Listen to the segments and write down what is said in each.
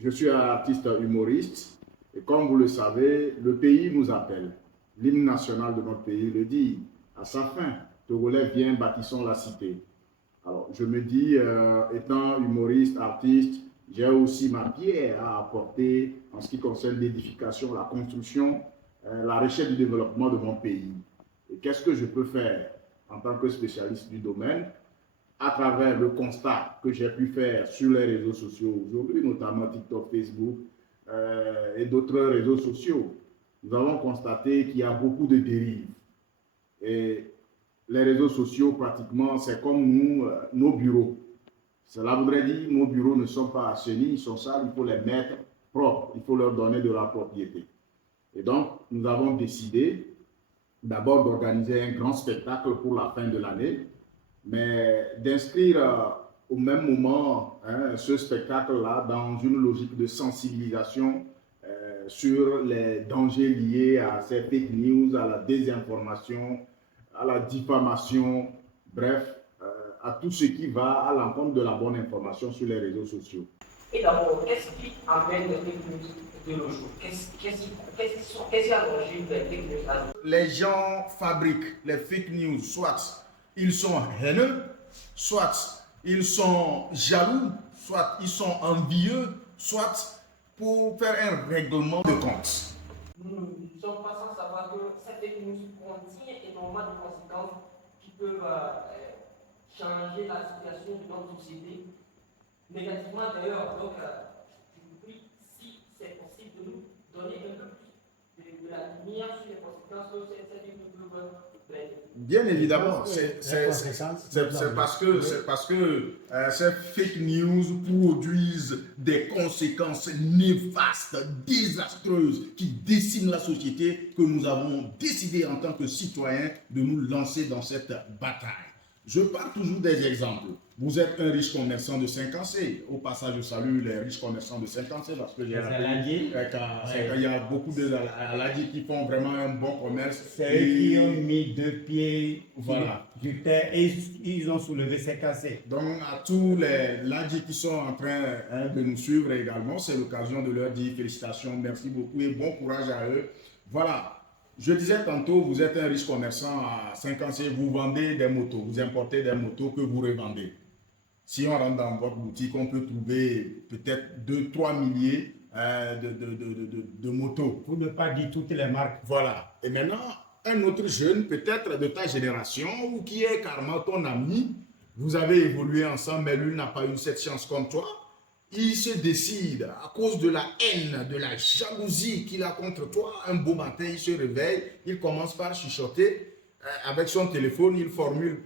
je suis un artiste humoriste et comme vous le savez, le pays nous appelle. L'hymne national de notre pays le dit. À sa fin, Togolais, viens, bâtissons la cité. Alors, je me dis, étant humoriste, artiste, j'ai aussi ma pierre à apporter en ce qui concerne l'édification, la construction, la recherche du développement de mon pays. Et qu'est-ce que je peux faire en tant que spécialiste du domaine à travers le constat que j'ai pu faire sur les réseaux sociaux aujourd'hui, notamment TikTok, Facebook et d'autres réseaux sociaux. Nous avons constaté qu'il y a beaucoup de dérives. Et les réseaux sociaux, pratiquement, c'est comme nous, nos bureaux. Cela voudrait dire que nos bureaux ne sont pas assainis, ils sont sales, il faut les mettre propres, il faut leur donner de la propriété. Et donc, nous avons décidé d'abord d'organiser un grand spectacle pour la fin de l'année, mais d'inscrire au même moment ce spectacle-là dans une logique de sensibilisation sur les dangers liés à ces fake news, à la désinformation, à la diffamation, bref, à tout ce qui va à l'encontre de la bonne information sur les réseaux sociaux. Et d'abord, qu'est-ce qui amène les fake news de nos jours? Qu'est-ce qui a l'origine des fake news? Les gens fabriquent les fake news, soit ils sont haineux, soit ils sont jaloux, soit ils sont envieux, soit pour faire un règlement de compte. Nous ne sommes pas sans savoir que cette fake news contient énormément de conséquences qui peuvent changer la situation de notre société négativement d'ailleurs. Donc, je vous prie, si c'est possible, de nous donner un peu plus de la lumière sur les conséquences que cette fake news peuvent prendre. Bien évidemment, c'est parce que ces fake news produisent des conséquences néfastes, désastreuses, qui déciment la société que nous avons décidé en tant que citoyens de nous lancer dans cette bataille. Je parle toujours des exemples. Vous êtes un riche commerçant de Saint-Cancé. Au passage, je salue les riches commerçants de Saint-Cancé parce que il y a beaucoup de Aladi qui font vraiment un bon commerce. C'est eux qui ont mis 2 pieds voilà. du terre et ils ont soulevé Saint-Cancé. Donc, à tous les Ladji qui sont en train de nous suivre également, c'est l'occasion de leur dire félicitations, merci beaucoup et bon courage à eux. Voilà. Je disais tantôt, vous êtes un riche commerçant à Saint-Cancé, vous vendez des motos, vous importez des motos que vous revendez. Si on rentre dans votre boutique, on peut trouver peut-être 2-3 milliers de motos. Pour ne pas dire toutes les marques. Voilà. Et maintenant, un autre jeune, peut-être de ta génération, ou qui est carrément ton ami, vous avez évolué ensemble, mais lui n'a pas eu cette chance comme toi. Il se décide, à cause de la haine, de la jalousie qu'il a contre toi, un beau matin, il se réveille, il commence par chuchoter, avec son téléphone, il formule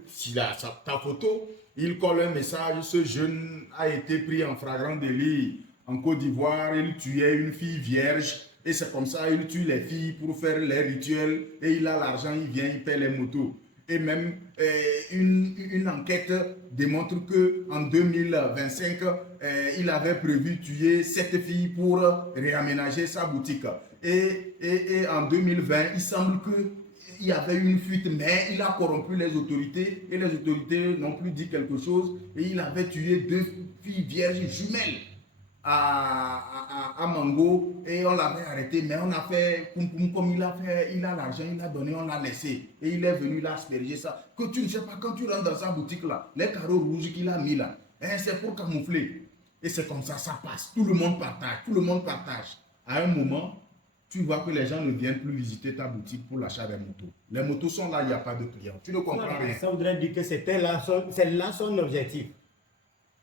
ta photo, il colle un message, ce jeune a été pris en flagrant délit en Côte d'Ivoire, il tuait une fille vierge, et c'est comme ça, il tue les filles pour faire les rituels, et il a l'argent, il vient, il paie les motos. Et même une enquête démontre qu'en 2025, il avait prévu tuer 7 filles pour réaménager sa boutique. Et en 2020, il semble qu'il y avait une fuite, mais il a corrompu les autorités et les autorités n'ont plus dit quelque chose. Et il avait tué 2 filles vierges jumelles à Mango et on l'avait arrêté, mais on a fait comme il a l'argent, il a donné, on l'a laissé et il est venu l'asperger ça. Que tu ne sais pas, quand tu rentres dans sa boutique là, les carreaux rouges qu'il a mis là, c'est pour camoufler. Et c'est comme ça passe. Tout le monde partage. À un moment, tu vois que les gens ne viennent plus visiter ta boutique pour l'achat des motos. Les motos sont là, il n'y a pas de clients. Tu ne comprends rien. Ça voudrait dire que c'est là son objectif.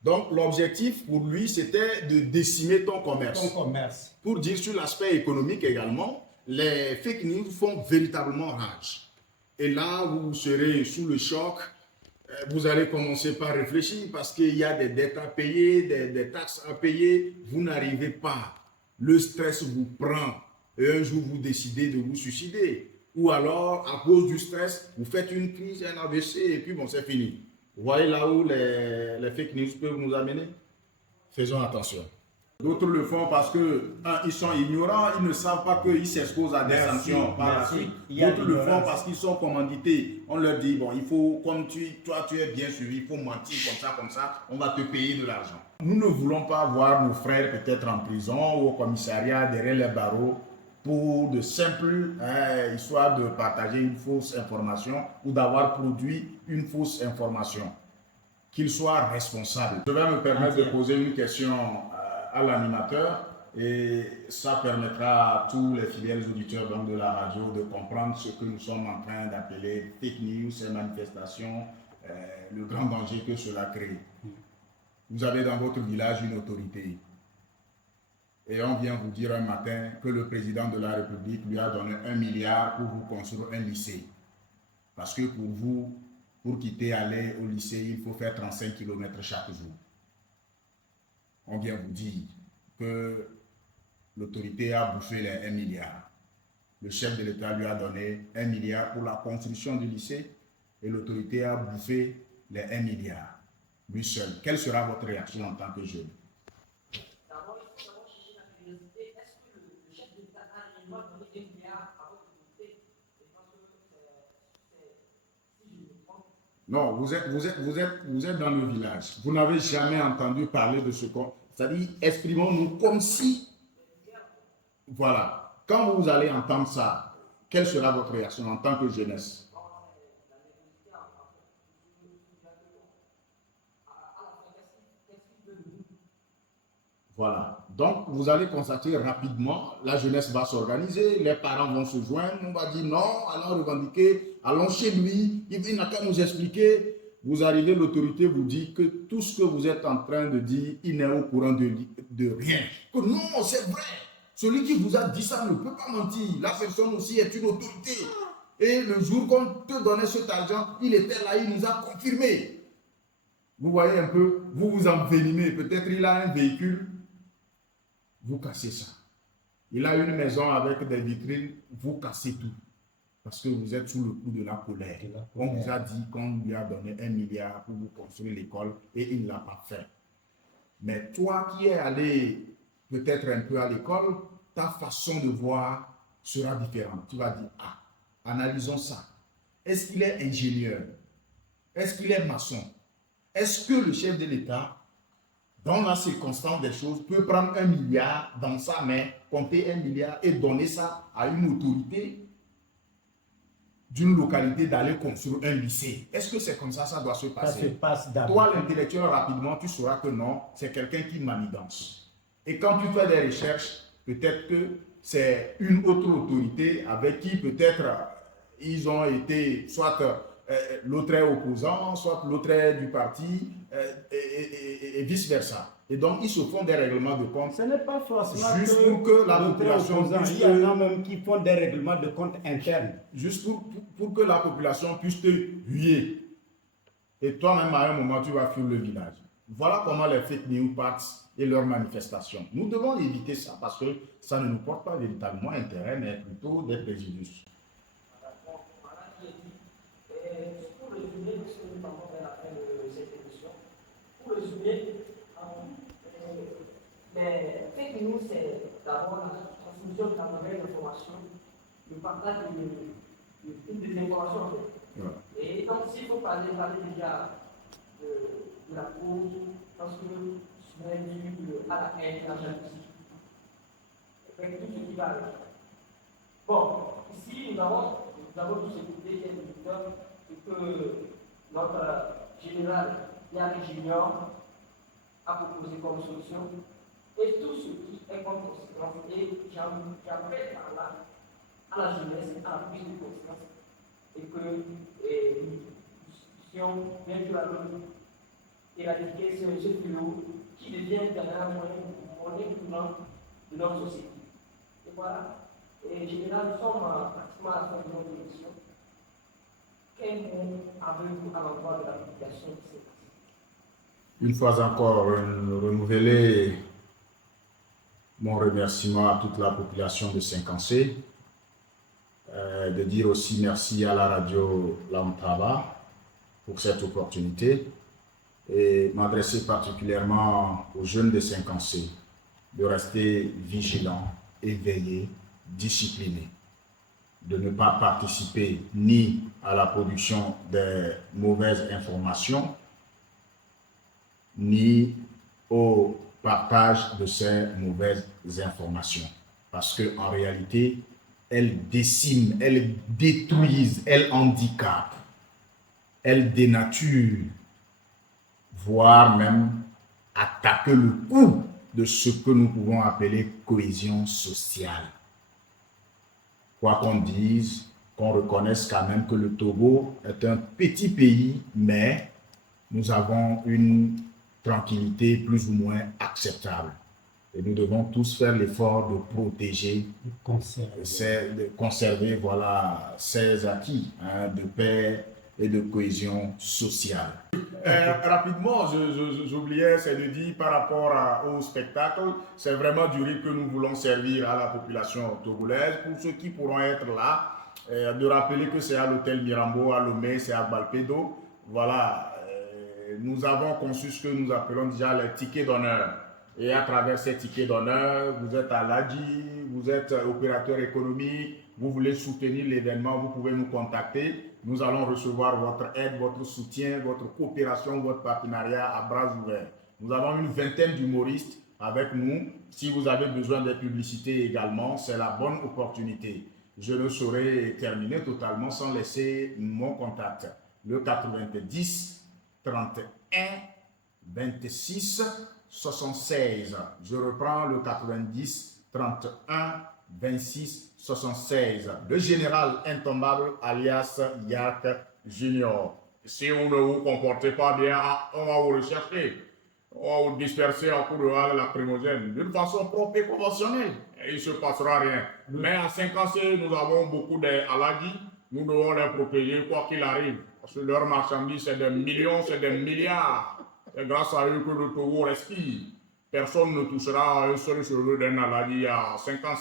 Donc, l'objectif pour lui, c'était de décimer ton commerce. Ton commerce. Pour dire sur l'aspect économique également, les fake news font véritablement rage. Et là, vous serez sous le choc. Vous allez commencer par réfléchir parce qu'il y a des dettes à payer, des taxes à payer. Vous n'arrivez pas. Le stress vous prend. Et un jour, vous décidez de vous suicider. Ou alors, à cause du stress, vous faites une crise, un AVC et puis bon, c'est fini. Vous voyez là où les fake news peuvent nous amener? Faisons attention. D'autres le font parce que, ils sont ignorants, ils ne savent pas qu'ils s'exposent à des sanctions par la suite. D'autres le font parce qu'ils sont commandités. On leur dit, bon, il faut, comme toi tu es bien suivi, il faut mentir comme ça, on va te payer de l'argent. Nous ne voulons pas voir nos frères peut-être en prison ou au commissariat derrière les barreaux pour de simples histoires de partager une fausse information ou d'avoir produit une fausse information. Qu'ils soient responsables. Je vais me permettre de poser une question à l'animateur et ça permettra à tous les fidèles auditeurs donc, de la radio de comprendre ce que nous sommes en train d'appeler fake news, ces manifestations, le grand danger que cela crée. Vous avez dans votre village une autorité et on vient vous dire un matin que le président de la République lui a donné 1 milliard pour vous construire un lycée. Parce que pour vous, pour quitter, aller au lycée, il faut faire 35 km chaque jour. On vient vous dire que l'autorité a bouffé les 1 milliard. Le chef de l'État lui a donné 1 milliard pour la construction du lycée et l'autorité a bouffé les 1 milliard. Lui seul. Quelle sera votre réaction en tant que jeune? D'abord, il faut chercher la curiosité. Est-ce que le chef de l'État a réellement donné 1 milliard à votre autorité? Je pense que si je me trompe. Non, vous êtes dans le village. Vous n'avez jamais entendu parler de ce qu'on... C'est-à-dire, exprimons-nous comme si... Voilà. Quand vous allez entendre ça, quelle sera votre réaction en tant que jeunesse? Voilà. Donc, vous allez constater rapidement, la jeunesse va s'organiser, les parents vont se joindre, on va dire non, allons revendiquer, allons chez lui, il n'a qu'à nous expliquer. Vous arrivez, l'autorité vous dit que tout ce que vous êtes en train de dire, il n'est au courant de rien. Que non, c'est vrai. Celui qui vous a dit ça ne peut pas mentir. La personne aussi est une autorité. Et le jour qu'on te donnait cet argent, il était là, il nous a confirmé. Vous voyez un peu, vous vous envenimez. Peut-être il a un véhicule, vous cassez ça. Il a une maison avec des vitrines, vous cassez tout. Parce que vous êtes sous le coup de la colère. On vous a dit qu'on lui a donné 1 milliard pour vous construire l'école et il ne l'a pas fait. Mais toi qui es allé peut-être un peu à l'école, ta façon de voir sera différente. Tu vas dire, ah, analysons ça. Est-ce qu'il est ingénieur? Est-ce qu'il est maçon? Est-ce que le chef de l'État, dans la circonstance des choses, peut prendre 1 milliard dans sa main, compter 1 milliard et donner ça à une autorité d'une localité d'aller construire un lycée? Est-ce que c'est comme ça doit se passer? Ça se passe d'abord. Toi, l'intellectuel, rapidement, tu sauras que non, c'est quelqu'un qui manigance. Et quand tu fais des recherches, peut-être que c'est une autre autorité avec qui peut-être ils ont été, soit l'autre est opposant, soit l'autre est du parti, et vice-versa. Et donc, ils se font des règlements de compte. Ce n'est pas forcément juste pour que la population puisse... Il y en a même qui font des règlements de compte internes. Juste pour que la population puisse te huer. Et toi-même, à un moment, tu vas fuir le village. Voilà comment les fake news partent et leurs manifestations. Nous devons éviter ça parce que ça ne nous porte pas véritablement intérêt, mais plutôt des préjudices. Voilà qui est dit. Pour résumer, parce que nous avons vers la fin de cette émission, pour résumer, les fake news, c'est d'abord la transmission de la mauvaise information, le partage des informations en fait. Ouais. Et donc, s'il faut parler déjà de la cause, parce que je vais dire à la haine, la jalousie, avec tout ce qui va avec. Bon, ici, nous avons tous écouté quelques auditeurs que notre général Yannick Junior a proposé comme solution. Et tout ce qui est comme conséquence, et j'appelle par là à la jeunesse, à la prise de conscience, et que nous puissions bien sûr à l'autre éradiquer ce fléau qui devient derrière un moyen courant de notre société. Et voilà, et en général, nous sommes pratiquement à la fin de notre émission. Quel mot avez-vous à l'endroit de la population qui s'est passée? Une fois encore, renouveler mon remerciement à toute la population de Saint-Cancé, de dire aussi merci à la radio Lamtaba pour cette opportunité et m'adresser particulièrement aux jeunes de Saint-Cancé. de rester vigilant, éveillé, discipliné, de ne pas participer ni à la production des mauvaises informations, ni au partage de ces mauvaises informations. Parce qu'en réalité, elles déciment, elles détruisent, elles handicapent, elles dénaturent, voire même attaquer le coup de ce que nous pouvons appeler cohésion sociale. Quoi qu'on dise, qu'on reconnaisse quand même que le Togo est un petit pays, mais nous avons une tranquillité plus ou moins acceptable. Et nous devons tous faire l'effort de protéger, de conserver voilà, ces acquis de paix et de cohésion sociale. Rapidement, j'oubliais, c'est de dire par rapport au spectacle, c'est vraiment du rythme que nous voulons servir à la population togolaise. Pour ceux qui pourront être là, de rappeler que c'est à l'hôtel Mirambo, à Lomé, c'est à Balpedo. Voilà, nous avons conçu ce que nous appelons déjà les tickets d'honneur. Et à travers ces tickets d'honneur, vous êtes à l'ADI, vous êtes opérateur économique, vous voulez soutenir l'événement, vous pouvez nous contacter. Nous allons recevoir votre aide, votre soutien, votre coopération, votre partenariat à bras ouverts. Nous avons une vingtaine d'humoristes avec nous. Si vous avez besoin de publicité également, c'est la bonne opportunité. Je ne saurais terminer totalement sans laisser mon contact. Le 90 31 26 76. Je reprends le 90 31 26 76. Le général intombable alias Yak Junior. Si vous ne vous comportez pas bien, on va vous rechercher. On va vous disperser en cours de vague lacrymogène d'une façon propre et conventionnelle. Et il ne se passera rien. Mais à 5 ans, nous avons beaucoup d'Aladi. Nous devons les protéger quoi qu'il arrive. Parce que leurs marchandises, c'est des millions, c'est des milliards. C'est grâce à eux que le Togo respire. Personne ne touchera un seul cheveu d'un Aladi à 5 ans.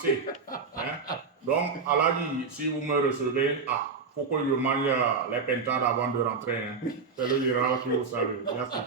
Hein? Donc, Aladi, si vous me recevez, faut que je mange les pentades avant de rentrer. Hein? C'est le général qui vous salue. Merci.